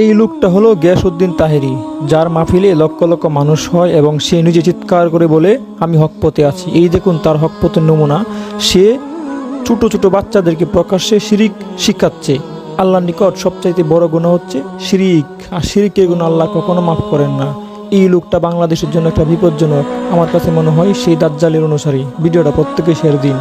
এই লোকটা হলো গিয়াসউদ্দিন তাহেরি, যার মাহফিলে লক্ষ লক্ষ মানুষ হয় এবং সে নিজে চিৎকার করে বলে আমি হকপথে আছি। এই দেখুন তার হকপথের নমুনা। সে ছোট ছোট বাচ্চাদেরকে প্রকাশ্যে শিরিক শিখাচ্ছে। আল্লাহর নিকট সবচাইতে বড় গুনাহ হচ্ছে শিরিক, আর শিরিকের গুনাহ আল্লাহ কখনো মাফ করেন না। এই লোকটা বাংলাদেশের জন্য একটা বিপজ্জনক। আমার কাছে মনে হয় সেই দাজ্জালের অনুসারী। ভিডিওটা প্রত্যেকে শেয়ার দিন।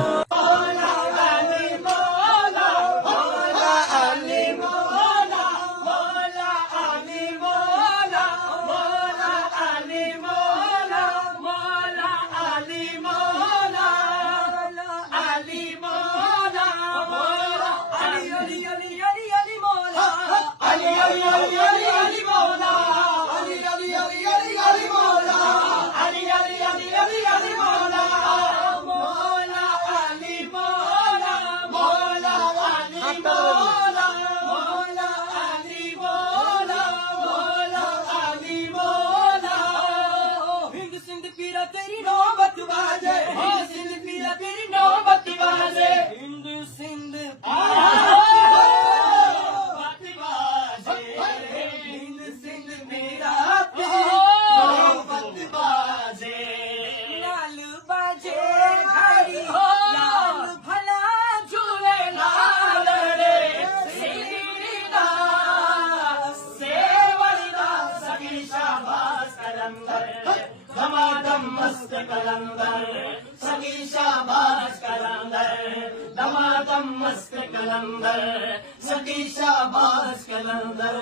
तेरी नौबत बाजे, सिंध पीरा तेरी नौबत बाजे, हिंद सिंध बात बाजे, हिंद सिंध मेरा नौबत बाजे, लाल बाजे घड़ी लाल भला झूले लाल रे, सीधा सेवलदा सभी शाबाश कलंदर दमादम मस्त कलंदर, सगी शाबाश कलंदर, दमादम मस्त कलंदर, सगी शाबाश कलंदर।